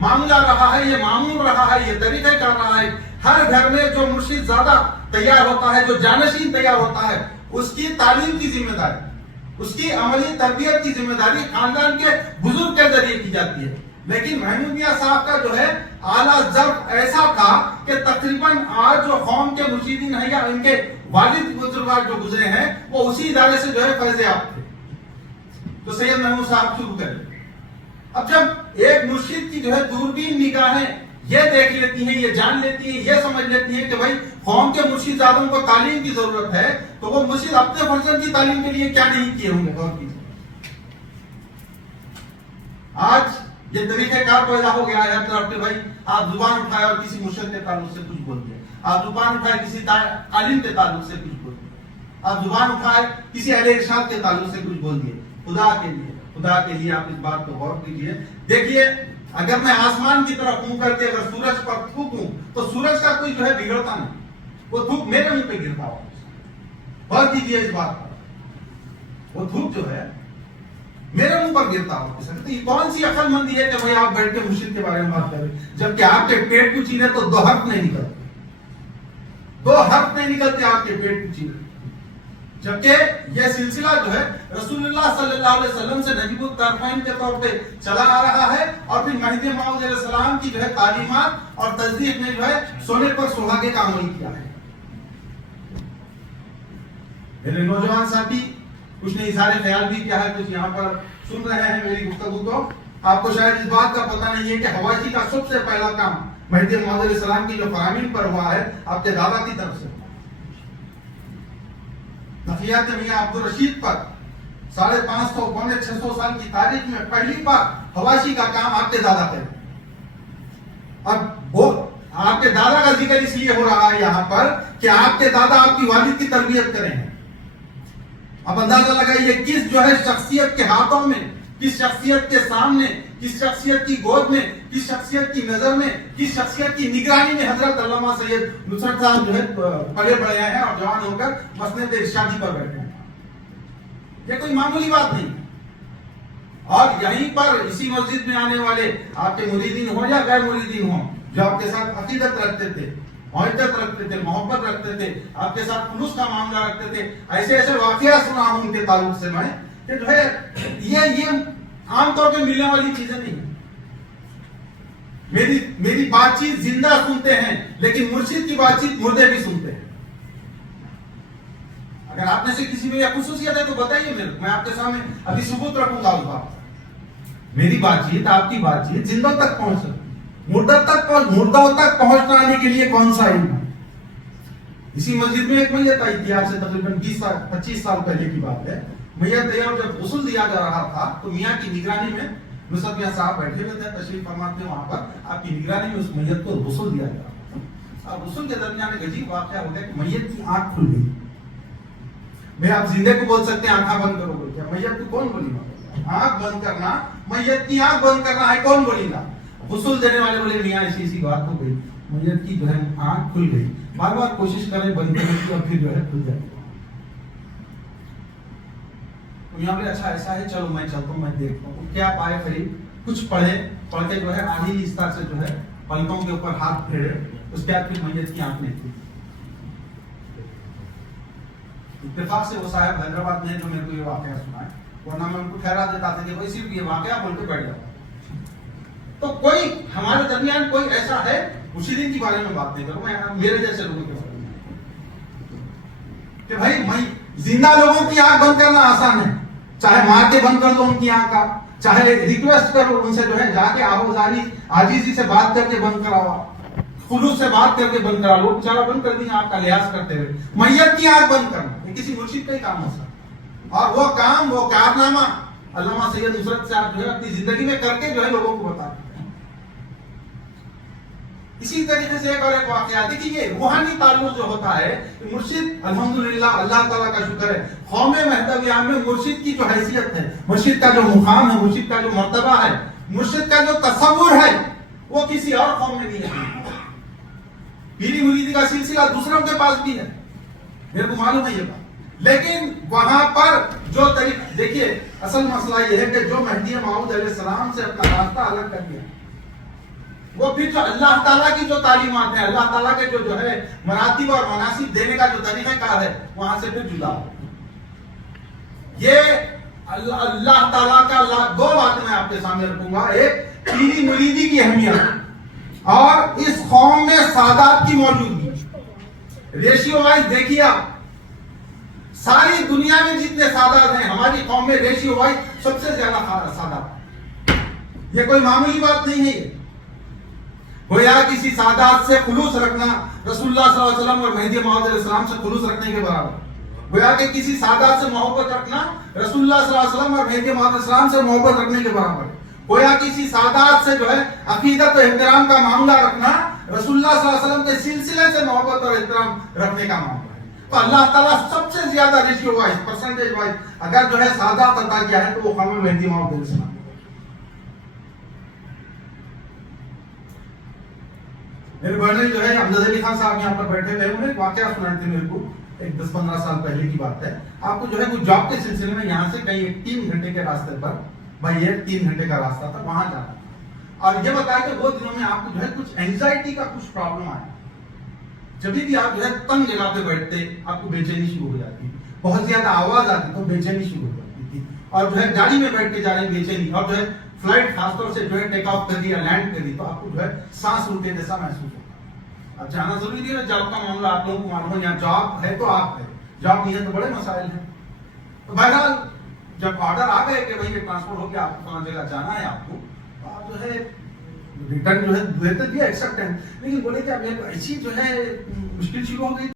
معاملہ رہا ہے، یہ معمول رہا ہے، یہ طریقہ کر رہا ہے. ہر گھر میں جو مرشد زیادہ تیار ہوتا ہے، جو جانشین تیار ہوتا ہے، اس کی تعلیم کی ذمہ داری، اس کی عملی تربیت کی ذمہ داری خاندان کے بزرگ کے ذریعے کی جاتی ہے. لیکن محمود میاں صاحب کا جو ہے اعلیٰ ضبط ایسا تھا کہ تقریباً آج جو قوم کے مرشدین ہیں یا ان کے والد بزرگوار جو گزرے ہیں وہ اسی ادارے سے جو ہے فیض یاب تھے. تو سید محمود صاحب شروع کریں. اب جب ایک مرشد کی جو ہے دوربین نگاہیں یہ دیکھ لیتی ہیں، یہ جان لیتی ہیں، یہ سمجھ لیتی ہیں کہ بھائی قوم کے مرشد زادوں کو تعلیم کی ضرورت ہے، تو وہ مرشد اپنے فرزند کی تعلیم کے لیے کیا نہیں کیے ہوں گے. غور کیجیے، آج یہ طریقہ کار پیدا ہو گیا ہے طرف کہ بھائی آپ زبان اٹھائے اور کسی مرشد کے تعلق سے کچھ بول دیں، آپ زبان اٹھائے کسی عالم کے تعلق سے کچھ بول دیں، آپ زبان اٹھائے کسی اہل ارشاد کے تعلق سے کچھ بول دیے. خدا کے لیے آپ اس بات کو غور کیجیے. دیکھیے، اگر میں آسمان کی طرف منہ کر کے اگر سورج پر تھوکوں تو سورج کا کوئی جو ہے بگڑتا نہیں، وہ دھوپ میرے منہ پہ گرتا ہوا. غور کیجیے اس بات پر، وہ دھوپ جو ہے میرے منہ پر گرتا ہوا. یہ کون سی عقل مندی ہے کہ بھائی آپ بیٹھ کے مرشد کے بارے میں بات کریں جبکہ آپ کے پیٹ کو چیرے تو 2 حرف نہیں نکلتے، 2 حرف نہیں نکلتے آپ کے پیٹ کو چیرے. جبکہ یہ سلسلہ جو ہے رسول اللہ صلی اللہ علیہ وسلم سے نجیب الطرفین کے طور پہ چلا آ رہا ہے، اور پھر مہدی موعود علیہ السلام کی جو ہے تعلیمات اور تصدیق نے جو ہے سونے پر سہاگے کا عمل کیا ہے. میرے نوجوان ساتھی کچھ نے اظہار خیال بھی کیا ہے، کچھ یہاں پر سن رہے ہیں میری گفتگو. تو آپ کو شاید اس بات کا پتہ نہیں ہے کہ حواشی کا سب سے پہلا کام مہدی موعود علیہ السلام کی جو فرامین پر ہوا ہے آپ کے دادا کی طرف سے. نفیات میاں عبد الرشید پر 550 پونے 600 سال کی تاریخ میں پہلی بار حواشی کا کام آپ کے دادا کرے. اب وہ آپ کے دادا کا ذکر اس لیے ہو رہا ہے یہاں پر کہ آپ کے دادا آپ کی والد کی تربیت کرے ہیں. اب اندازہ لگائیے کس جو ہے شخصیت کے ہاتھوں میں، کس شخصیت کے سامنے، کس شخصیت کی گود میں، کس شخصیت کی نظر میں، کس شخصیت کی نگرانی میں حضرت علامہ سید نصرت صاحب جو ہے پڑے بڑے ہیں اور جوان ہو کر مسند ارشادی پر بیٹھے ہیں. یہ کوئی معمولی بات نہیں. اور یہیں پر اسی مسجد میں آنے والے آپ کے مریدین ہوں یا غیر مریدین ہوں، جو آپ کے ساتھ عقیدت رکھتے تھے، محبت رکھتے تھے، محبت رکھتے تھے، آپ کے ساتھ خلوص کا معاملہ رکھتے تھے، ایسے ایسے واقعہ سنا ہوں ان کے تعلق سے میں کہ جو ہے یہ عام طور پہ ملنے والی چیزیں نہیں. میری بات چیت زندہ سنتے ہیں لیکن مرشد کی بات چیت مردے بھی سنتے ہیں. اگر آپ میں سے کسی میں یہ خصوصیت ہے تو بتائیے میرے، میں آپ کے سامنے ابھی ثبوت رکھوں گا اس بات. میری بات چیت، آپ کی بات چیت زندوں تک پہنچ سکتی، مردوں تک پہنچانے کے لیے کون سا علم ہے. اسی مسجد میں ایک میت آئی تھی آج سے تقریباً 25 سال پہلے کی بات ہے. میت آئی اور جب غسل دیا جا رہا تھا تو میاں کی نگرانی میں نصرت میاں صاحب بیٹھے ہوئے تھے، تشریف فرماتے ہیں وہاں پر، آپ کی نگرانی میں اس میت کو غسل دیا جا رہا تھا. اب غسل کے درمیان ایک عجیب واقعہ ہو گیا کہ میت کی آنکھ کھل گئی. میں آپ زندے کو بول سکتے ہیں آنکھیں بند کرو بول، کیا میت کو کون بولے گا؟ آنکھ بند کرنا، میت کی آنکھ بند کرنا ہے کون بولے گا؟ غسل دینے والے بولے میاں ایسی بات ہو گئی، میت کی جو ہے آنکھ کھل گئی. بار بار کوشش کریں بند کرنے کی اور پھر جو ہے کھل جائے. یہاں پہ اچھا ایسا ہے، چلو میں چلتا ہوں، میں دیکھتا ہوں کیا پائے. قریب کچھ پڑھ کے جو ہے آدھی اس طرح سے جو ہے پلکوں کے اوپر ہاتھ پھیرے، اس کے بعد پھر میت کی آنکھ نہیں تھی. اتفاق سے وہ صاحب حیدرآباد میں جو میرے کو یہ واقعہ سنا ہے، ورنہ میں ان کو ٹھہرا دیتا تھا کہ بھائی صرف یہ واقعہ بول کے بیٹھ جاتا. تو کوئی ہمارے درمیان کوئی ایسا ہے، مرشدین کے بارے میں بات نہیں کروں میں، میرے جیسے لوگوں کے بارے میں کہ بھائی میں زندہ لوگوں کی آنکھ بند کرنا آسان ہے، چاہے مار کے بند کر دو ان کی آنکھ کا، چاہے ریکویسٹ کرو ان سے جو ہے جا کے آبوزاری عاجزی سے بات کر کے بند کراؤ، خلوص سے بات کر کے بند کرا لو. بیچارہ بند کر دیں آپ کا لحاظ کرتے ہوئے. میت کی آنکھ بند کرنا یہ کسی مرشد کا ہی کام ہو سکتا، اور وہ کام، وہ کارنامہ علامہ سید نصرت صاحب جو ہے اپنی زندگی میں کر کے جو ہے لوگوں کو بتاتے ہیں. اسی طریقے سے ایک اور ایک واقعہ دیکھیے، یہ روحانی تعلق جو ہوتا ہے مرشد، الحمدللہ اللہ تعالیٰ کا شکر ہے، قوم مہدویہ میں مرشد کی جو حیثیت ہے، مرشد کا جو مقام ہے، مرشد کا جو مرتبہ ہے، مرشد کا جو تصور ہے، وہ کسی اور قوم میں نہیں ہے. پیری مریدی کا سلسلہ دوسروں کے پاس بھی ہے، میرے کو معلوم ہے یہ بات، لیکن وہاں پر جو طریقہ، دیکھیے اصل مسئلہ یہ ہے کہ جو مہدی موعود علیہ السلام سے اپنا راستہ الگ کر دیا، وہ پھر جو اللہ تعالیٰ کی جو تعلیمات ہیں، اللہ تعالیٰ کے جو ہے مراتب اور مناسب دینے کا جو طریقہ کار ہے، وہاں سے پھر جدا ہو. یہ اللہ تعالیٰ کا دو باتیں میں آپ کے سامنے رکھوں گا. ایک پیری مریدی کی اہمیت اور اس قوم میں سادات کی موجودگی. ریشیو وائز دیکھیے آپ، ساری دنیا میں جتنے سادات ہیں ہماری قوم میں ریشیو وائز سب سے زیادہ سادات. یہ کوئی معمولی بات نہیں ہے. گویا کسی سادات سے خلوص رکھنا رسول اللہ صلی اللہ علیہ وسلم اور مہدی موعود علیہ السلام سے خلوص رکھنے کے برابر. گویا کہ کسی سادات سے محبت رکھنا رسول اللہ صلی اللہ علیہ وسلم اور مہدی موعود علیہ السلام سے محبت رکھنے کے برابر. گویا کسی سادات سے جو ہے عقیدت و احترام کا معاملہ رکھنا رسول اللہ صلی اللہ علیہ وسلم کے سلسلے سے محبت اور احترام رکھنے کا معاملہ ہے. تو اللہ تعالیٰ سب سے زیادہ ریشیو وائز، پرسنٹیج وائز اگر جو ہے سادات عطا کیا ہے تو وہ قوم مہدی موعود علیہ السلام. میرے بڑے جو ہے امجد علی خان صاحب یہاں پر بیٹھے ہوئے، انہوں نے ایک واقعہ سنائے تھے میرے کو، ایک 10-15 سال پہلے کی بات ہے. آپ کو جو ہے کوئی جاب کے سلسلے میں یہاں سے کہیں 3 گھنٹے کے راستے پر، بھائی یہ 3 گھنٹے کا راستہ تھا، وہاں جانا تھا. اور یہ بتایا کہ وہ دنوں میں آپ کو جو ہے کچھ اینزائٹی کا کچھ پرابلم آیا. جب بھی آپ جو ہے تنگ جگہ پہ بیٹھتے آپ کو بے چینی شروع ہو جاتی، بہت زیادہ آواز آتی تو بے چینی شروع ہو جاتی تھی. اور جو ہے گاڑی میں بیٹھ کے جا رہے بے چینی، اور جو ہے فلائٹ خاص طور سے جو ہے ٹیک آف کر دی یا لینڈ کر دی تو آپ کو جو ہے سانس روکے جیسا محسوس ہوتا. اب جانا ضروری نہیں ہے. جاب کا معاملہ آپ لوگوں کو معلوم ہے، یہاں جاب ہے تو آپ ہے، جاب نہیں ہے تو بڑے مسائل ہیں. تو بہرحال جب آرڈر آ گئے کہ بھائی یہ ٹرانسفر ہو کے آپ کو فلاں جگہ جانا ہے آپ کو، تو آپ جو ہے ریٹرن جو ہے دیتے دیا ایکسپٹینس، لیکن بولے کہ اب یہ ایسی جو ہے مشکل شروع ہو گئی.